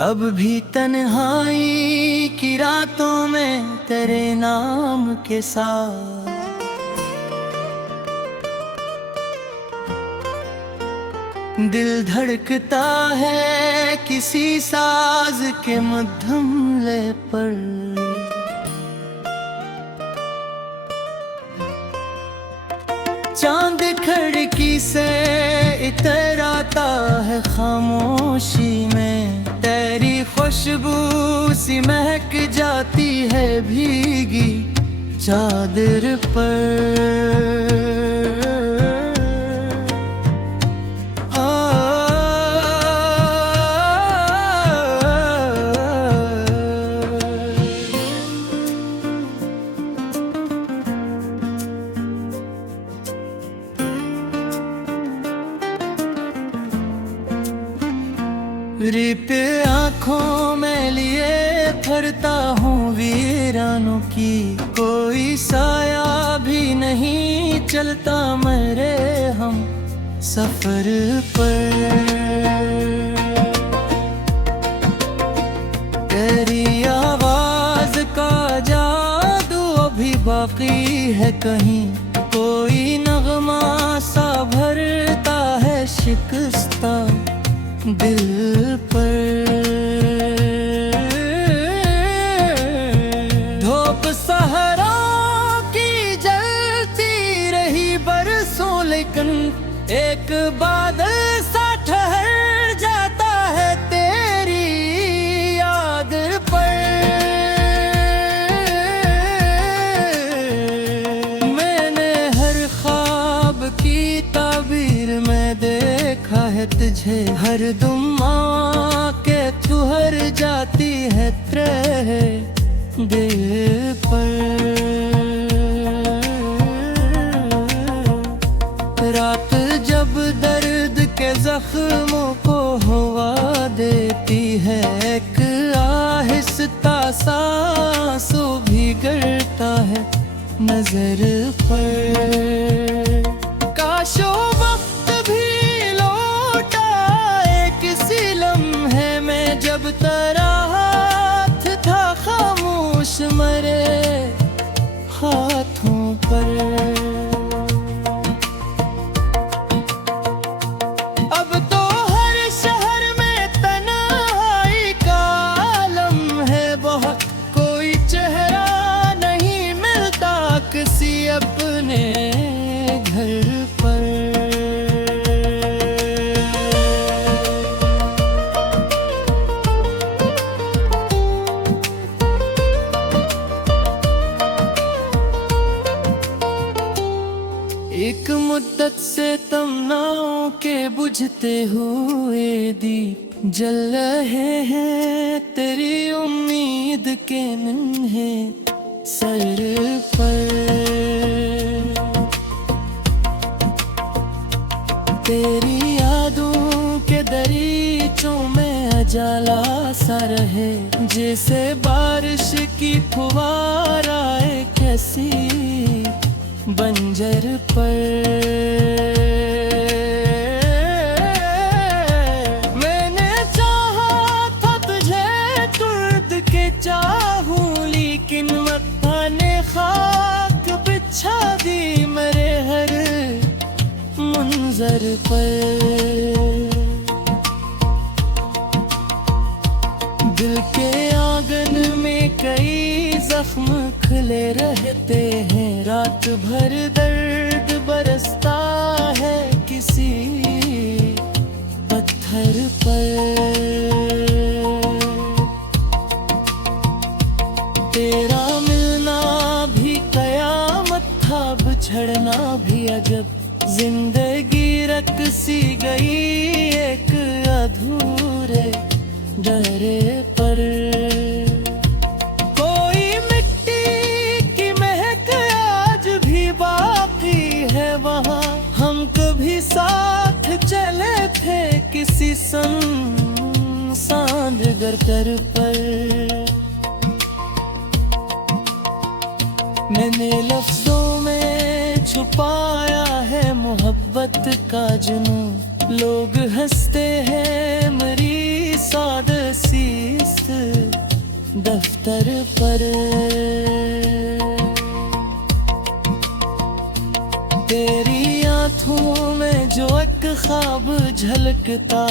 अब भी तन्हाई की रातों में तेरे नाम के साथ दिल धड़कता है किसी साज के मध्यम लय पर। चांद खिड़की से इतर आता है खामोशी में, तेरी खुशबू सी महक जाती है भीगी चादर पर। रित आँखों में लिए फरता हूँ वीरानों की, कोई साया भी नहीं चलता मेरे हम सफर पर। तेरी आवाज का जादू अभी बाकी है कहीं, कोई नगमा सा भरता है शिकस्ता दिल पर। धूप सहरा की जलती रही बरसों, लेकिन एक बादल सा ठहर जाता है तेरी याद पर। मैंने हर ख्वाब की ताबीर में देखा है तुझे, हर दुम आके ठुहर जाती है तेरे दिल पर। रात जब दर्द के जख्मों को हवा देती है, एक आहिस्ता सा आंसू भी गिरता है नजर पर। काशो वक्त भी लौट आए किसी लम्हे में, जब तेरा हाथ था खामोश मरे हाथों पर। अब तो हर शहर में तन्हाई का आलम है बहुत, कोई चेहरा नहीं मिलता किसी अपने घर पर। एक मुद्दत से तमन्नाओं के बुझते हुए दीप जल रहे हैं, तेरी उम्मीद के नन्हे सर पर। तेरी यादों के दरीचों में अजाला सा रहे, जैसे बारिश की फुहार आए कैसी बंजर पर। मैंने चाहा था तुझे तुर्द के चाहूं, लेकिन मक्का ने खाक बिछा दी मेरे हर मुंजर पर। दिल के आंगन में कई जख्म खिले रहते हैं, रात भर दर्द बरसता है किसी पत्थर पर। तेरा मिलना भी कयामत था, बिछड़ना भी अजब, जिंदगी रक्सी गई एक अधूरे डरे पर। कोई मिट्टी की महक आज भी बाकी है वहाँ, हम कभी साथ चले थे किसी सांझ घर पर। मैंने लफ्जों में छुपाया है मोहब्बत का जुनून, लोग हंसते हैं मरीज सादसी इस दफ्तर पर। तेरी आँखों में जो एक ख्वाब झलकता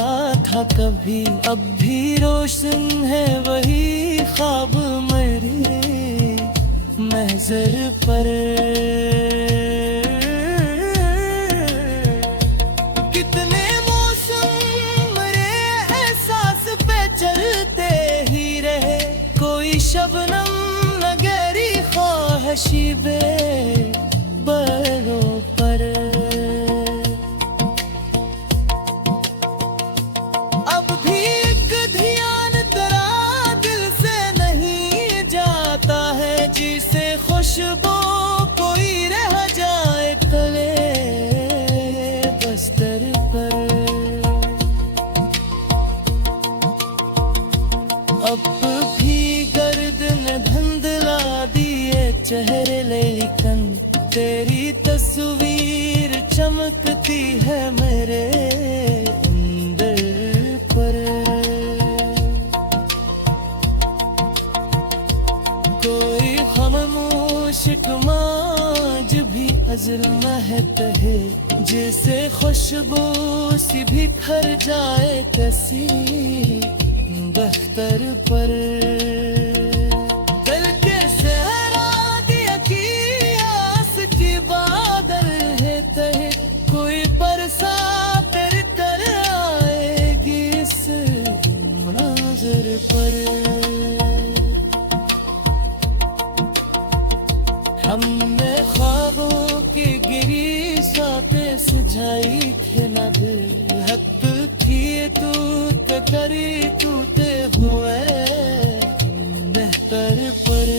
था कभी, अब भी रोशन है वही ख्वाब मेरी महज़र पर। कितने मौसम मेरे एहसास पे चलते ही रहे, कोई शबनम न गहरी ख्वाहिशी बे बरों पर। अब भी एक ध्यान तेरा दिल से नहीं जाता है, जिसे खुशबू कोई रह जाए तले बस्तर पर। अब भी गर्दन धुंधला दिए चेहरे, लेकिन तेरी तस्वीर चमकती है मेरे अंदर पर। कोई खामोश कमाज भी अज़ल महक है, जिसे खुशबू सी बिखर जाए किसी दफ्तर पर। दिल के सहरा दिया की आस की बादल है तहे, कोई बरसात तेरे कर आएगी इस मंज़र पर। हमने ख्वाबों की गिरीसा पे सुझाई थे न दिल, हक किए तू ते करी टूटे हुए बेहतर पर।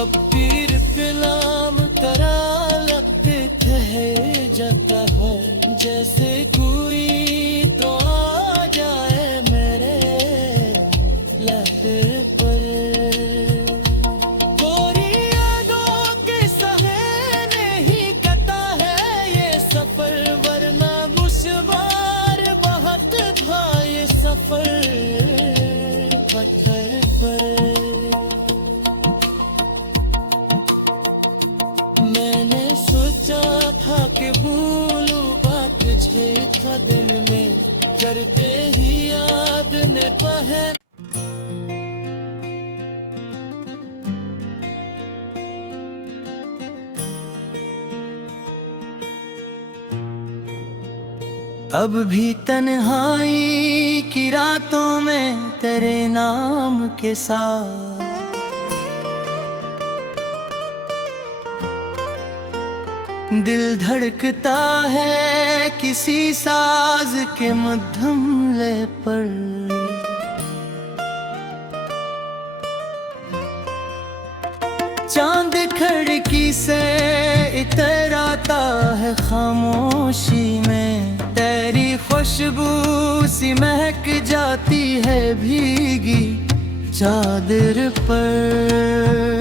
अब पीर फिलाम तरा लगते ठहर जाता है, जैसे कोई तो आ जाए मेरे लहर पर। कोरी यादों के सहने ही कटा है ये सफर, वरना दुश्वार बहुत था ये सफर पत्थर पर। मैंने सोचा था कि भूलूं बात तुझे था दिल में, करते ही याद ने पहन। अब भी तन्हाई की रातों में तेरे नाम के साथ दिल धड़कता है किसी साज के मध्यम लय पर। चांद खिड़की से इतराता है खामोशी में, तेरी खुशबू सी महक जाती है भीगी चादर पर।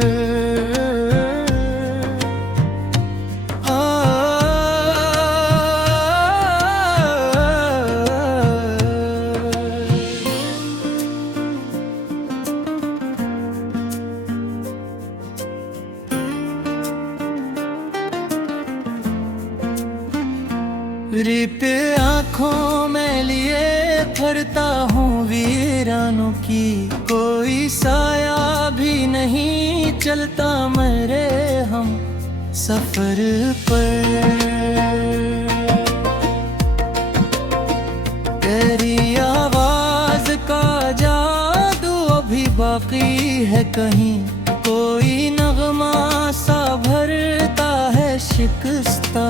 रित आँखों में लिए फरता हूँ वीरानों की, कोई साया भी नहीं चलता मेरे हम सफर पर। तेरी आवाज का जादू अभी बाकी है कहीं, कोई नगमा सा भरता है शिकस्ता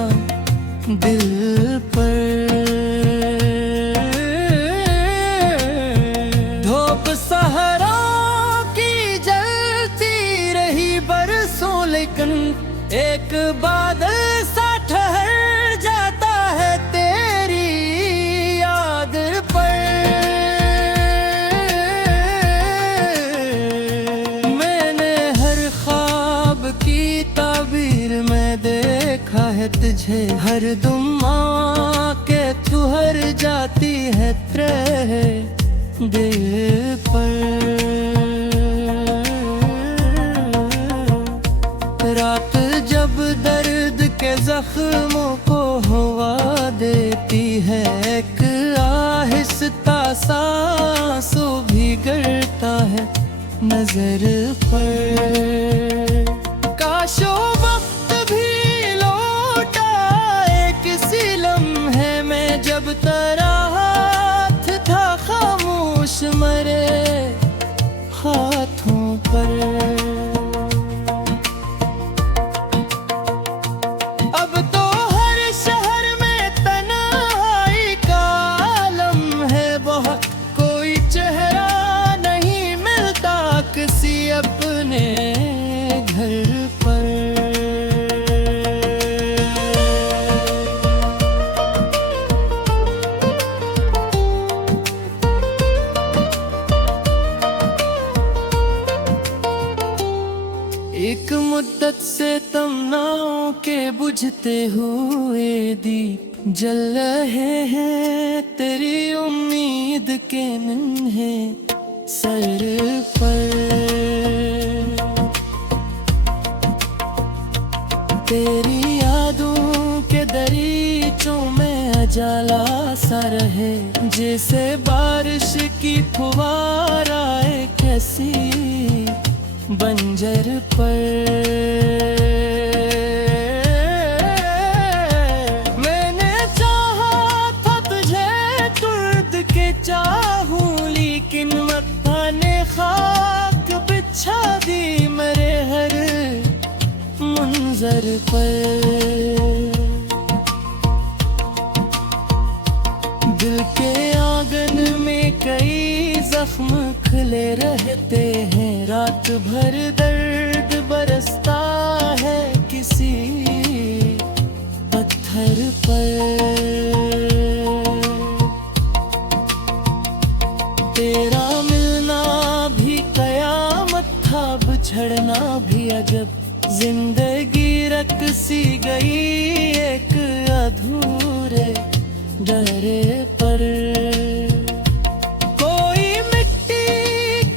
दिल पर। धूप सहरा की जलती रही बरसों, लेकिन एक बादल सा ठहर जाता है तेरी याद पर। मैंने हर ख्वाब की ताबीर में देखा है तुझे, हर दुआ पर। रात जब दर्द के जख्मों को हवा देती है, एक आहिस्ता सांसों भी गिरता है नजर पर। काशो वक्त भी लौट आए किसी लम्हे में, जब तेरा हाथ था खामोश मरे हाथों पर। अब तो हर शहर में तन्हाई का आलम है बहुत, कोई चेहरा नहीं मिलता किसी अपने घर पर। एक मुद्दत से तमन्नाओं के बुझते हुए दीप जल रहे हैं, तेरी उम्मीद के नन्हे सर पर। तेरी यादों के दरीचों में अजाला सा रहे, जैसे बारिश की फुहार आए कैसी बंजर पर। मैंने चाहा था तुझे तुर्द के चाहूं, लेकिन मत्था ने खाक बिछा दी मेरे हर मंजर पर। दिल के आंगन में कई जख्म खिले रहते हैं, रात भर दर्द बरसता है किसी पत्थर पर। तेरा मिलना भी कयामत था, बिछड़ना भी अजब, जिंदगी रख सी गई एक अधूरे डरे पर। कोई मिट्टी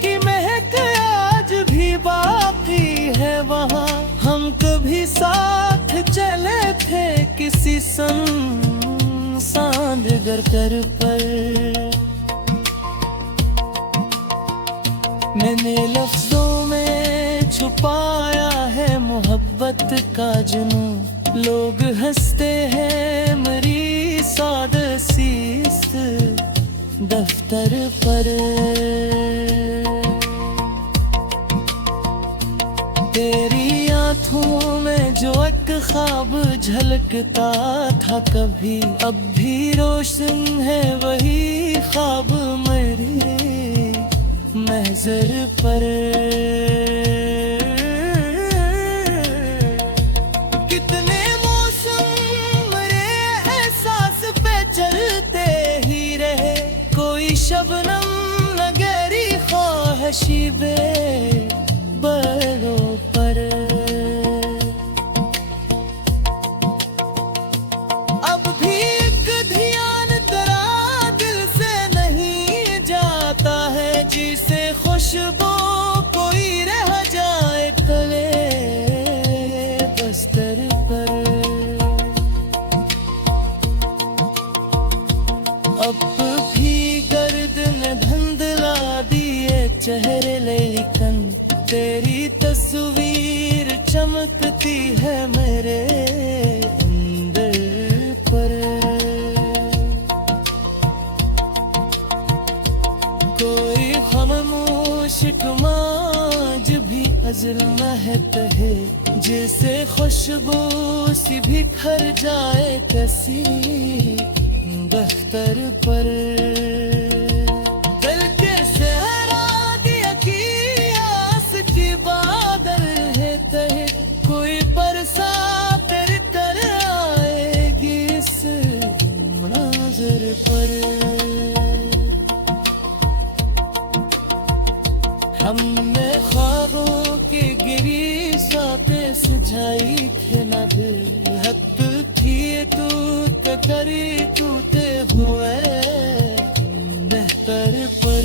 की महक आज भी बाकी है वहाँ, हम कभी साथ चले थे किसी सुनसान घर पर। मैंने लफ्जों में छुपाया है मोहब्बत का जुनून, लोग हंसते हैं मेरी सादसी इस दफ्तर पर। तेरी आंखों में जो एक ख्वाब झलकता था कभी, अब भी रोशन है वही ख्वाब मेरी महज़र पर। कितने मौसम मेरे एहसास पे चलते ही रहे, कोई शबनम न गहरी ख्वाहिशी बे बरों पर। अब भी एक ध्यान तेरा दिल से नहीं जाता है, जिसे खुशबू कोई रह जाए तले बस्तर पर। अब भी गर्दन धुंधला दिए चेहरे लेकिन, तेरी तस्वीर चमकती है मेरे अंदर पर। कोई खामोश कुमाज भी अज़ल महक है, जैसे खुशबू सी बिखर जाए किसी दफ्तर पर। दिल के सहरा दिया की आस की बादल है तहे, कोई बरसात कर आएगी इस मंजर पर। हमने ख्वाबों के गिरीसा पे सजाई थे न दिल, हक थी तू तो करी टूटे हुए बेहतर पर।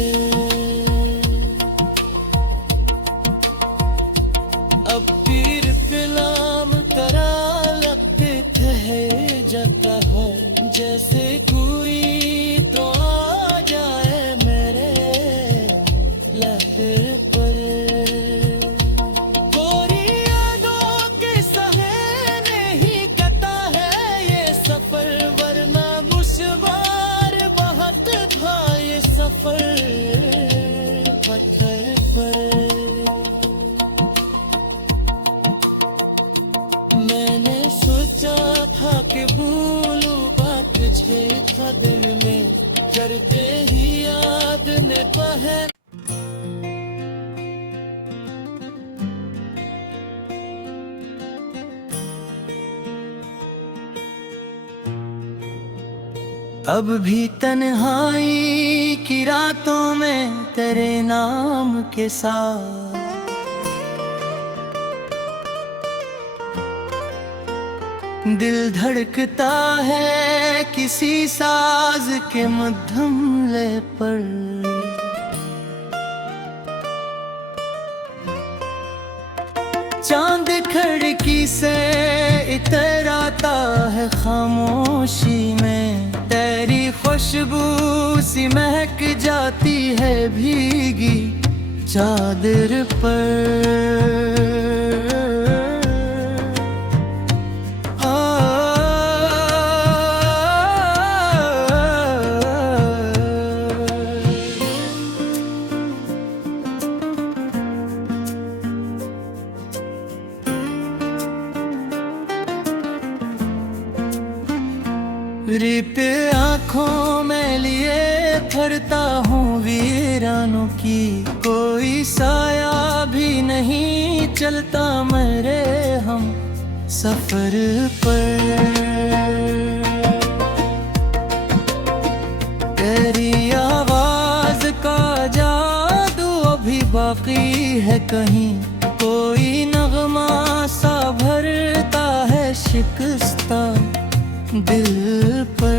पत्थर पर। मैंने सोचा था कि भूलूं बात 6 दिन में, करते ही याद ने पहर। अब भी तन्हाई की रातों में तेरे नाम के साथ दिल धड़कता है किसी साज के मध्यम लय पर। चांद खिड़की से इतराता है खामोशी में, तेरी खुशबू सी महक जाती है भीगी चादर पर। रिप आँखों में लिए फरता हूँ वीरानों की, कोई साया भी नहीं चलता मेरे हम सफर पर। तेरी आवाज का जादू अभी बाकी है कहीं, कोई नगमा सा भरता है शिकस्ता दिल पर।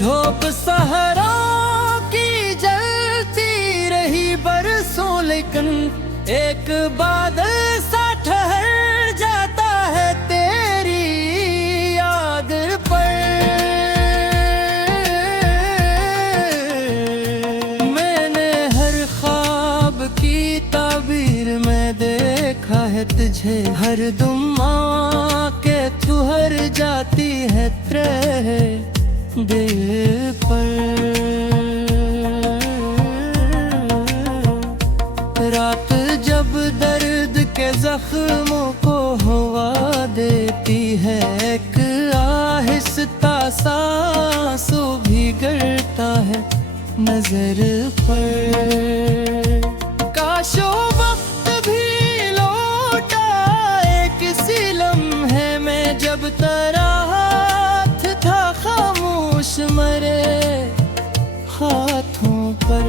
धूप सहरा की जलती रही बरसों, लेकिन एक बादल सा ठहर जाता है तेरी याद पर। मैंने हर ख्वाब की ताबीर में देखा है तुझे, हर दुम के तू हर जाती है तेरे दिल पर। रात जब दर्द के जख्मों को हवा देती है, एक आहिस्ता सांसों भी गिरता है नजर पर। काशो वक्त भी लौटा किसी लम्हे में, जब तेरा हाथ था खामोश मरे हाथों पर।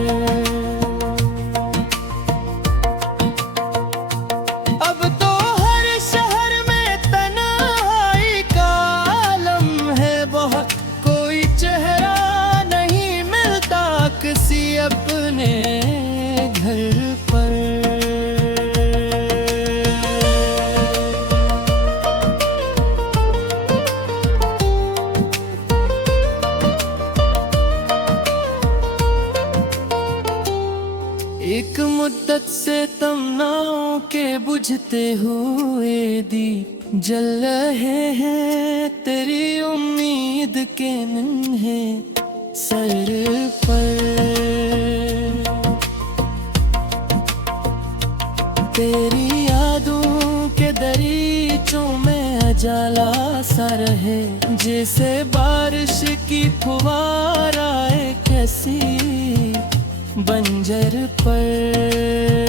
अब तो हर शहर में तन्हाई का आलम है बहुत, कोई चेहरा नहीं मिलता किसी अपने घर पर। एक मुद्दत से तमन्नाओं के बुझते हुए दीप जल रहे हैं, तेरी उम्मीद के नन्हे सर पर। तेरी यादों के दरीचों में अजाला सा रहे, जैसे बारिश की फुहार आए कैसी बंजर पर।